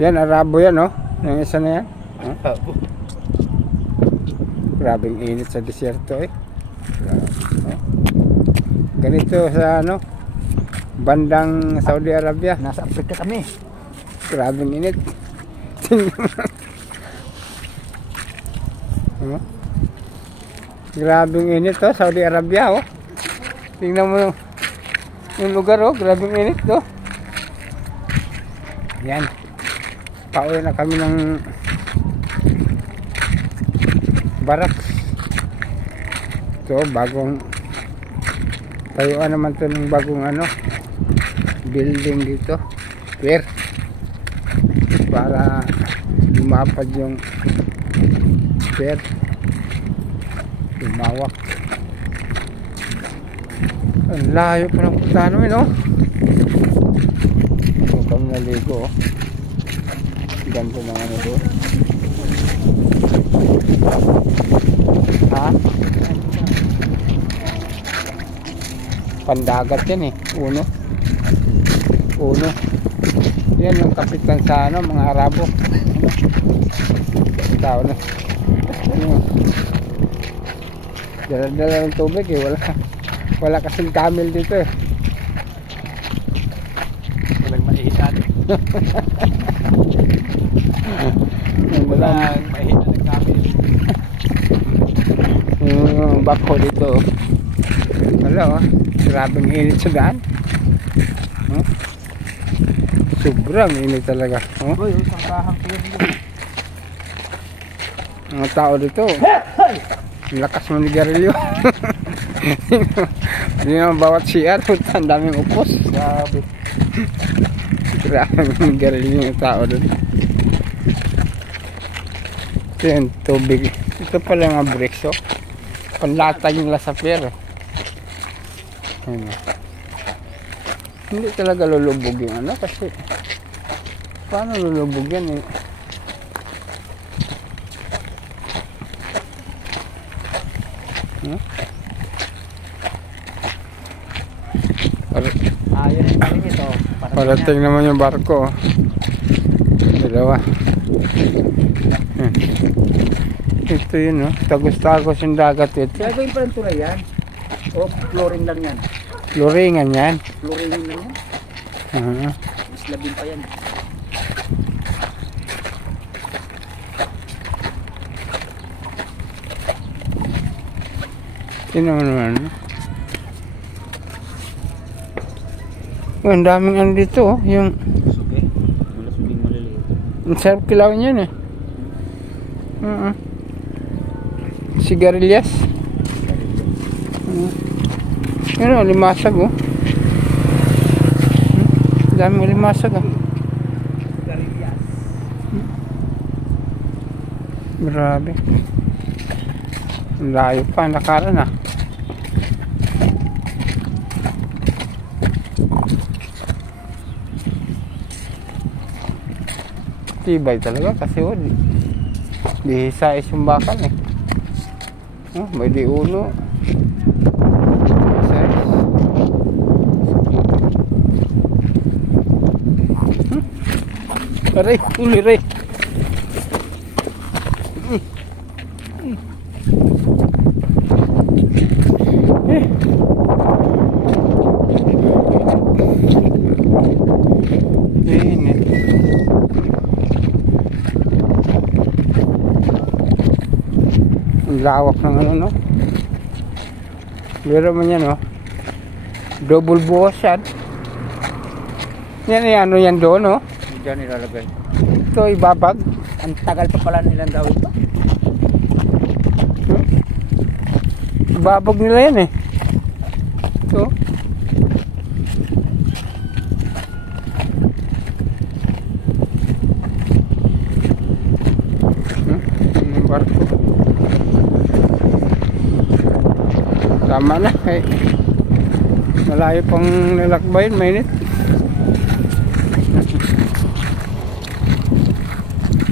Yan, Arabo yan, oh. Yung isa na yan. Arabo. Grabing init sa desierto, eh. Grabe, oh. Ganito sa, ano, bandang Saudi Arabia. Nasa Africa kami. Grabing init. Oh. Grabing init, oh. Saudi Arabia, oh. Tingnan mo yung lugar, oh. Grabing init, oh. Yan. Pauwi na kami ng barracks. So, bagong tayuan naman ito ng bagong ano, building dito. Pier. Para lumapad yung pier. Lumawak. Ang layo pa ng punta namin, oh. So, kami naligo, oh. Ganto ng ano doon. Ha? Pandagat yan, eh. Uno. Yan yung kapitan sa ano, mga Arabo. Tao na. Dala-dala ng tubig, eh. Wala kasing camel dito, eh. Walang maihinan. Walang maihinan ng camel. Yung bako dito, oh. Wala, oh. Grabing init sa daan. Oh. Sobrang init talaga, oh. Uy, isang kahang pier. Mga tao dito, lakas mo ni Garillo. Hindi naman bawat CR, ang daming upos. Grabe. Grabe ni Garillo yung tao doon. Ito yung tubig. Ito pala yung mga bricks, oh. Panlatag nila sa pier, eh. Ayan. Hindi talaga lulubog yung ano, kasi paano lulubog yan, eh? Ayan yung galing ito. Parating naman yung barko, oh. Dalawa. Ito yun, oh. Tagos-tagos yung dagat ito. Kaya ba yung parang tulay yan? O flooring lang yan? Luringan yan. Flooring lang yan? Mas labing pa yan. Sino naman? Oh, ang daming ano dito, oh. Yung Sugi? Wala suging maliliit. ang sarap kilawin yan, eh. Sigarilyas. Yan, oh, limasag, oh. Daming limasag, oh. Sigarilyas. Grabe. Ang layo pa, nakaran, ah. Tibay talaga kasi, oh, di size yung bakal, eh. Oh, may di uno. Size. Aray, uli, ray. Ang lawak ng ano, no? Pero man yan, no? Double buhos yan. Yan, ano yan doon, no? Diyan nilalagay. Ito, ibabag. Ang tagal pa pala nilang daw ito. Ibabag nila yan, eh. Ito. Yung barko. Tama na, eh. Malayo pang nilakbayin, mainit.